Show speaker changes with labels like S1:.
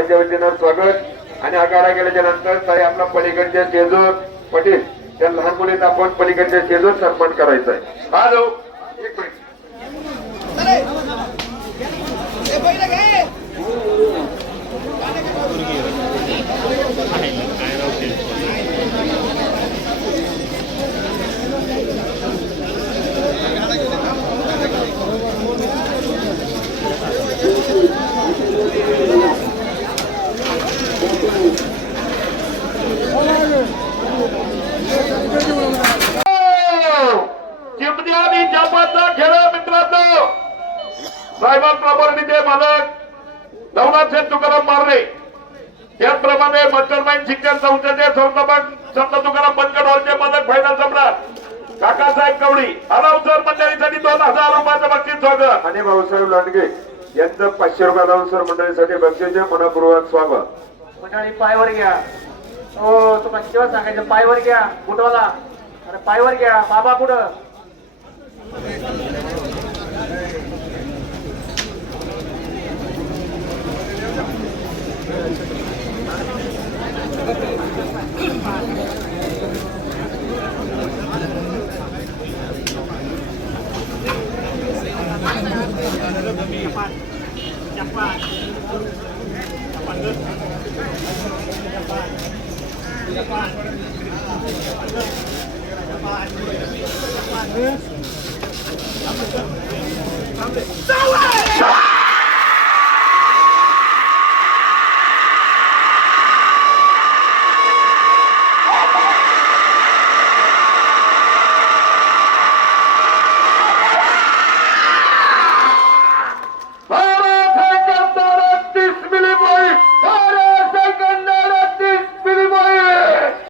S1: वतीनं स्वागत आणि आकारा केल्याच्या नंतर ताई आपला पलीकडच्या शेजूर पटेल त्या लहान मुलीत आपण पलीकडच्या शेजूर सन्मान करायचा आहे जाऊ एक मिनिट
S2: सायबर प्रॉपर्टीचे मालक नवनाथसेन तुकाराम मारले त्याचप्रमाणे मास्टर माइंड शिक्षण संस्थेचे संस्थापक संत तुकाराम बनकडवारचे मालक फायदा संपला काकासाहेब कवडी सर मंडळीसाठी दोन हजार रुपयाचं बक्षीस स्वागत
S1: आणि भाऊसाहेब लांडगे यांचं पाचशे रुपये सर मंडळीसाठी बक्षीसचे मनपूर्वक स्वागत
S3: मंडळी पायवर घ्या हो तुम्हाला किंवा सांगायचं पायवर घ्या कुठवाला अरे पायवर घ्या बाबा कुठं จับบ้านจับบ้านเงินจับบ้าน
S2: จับบ้านจับบ้านเงินจับบ้านจับบ้านเงินทำเลยทำเลยสวัสดี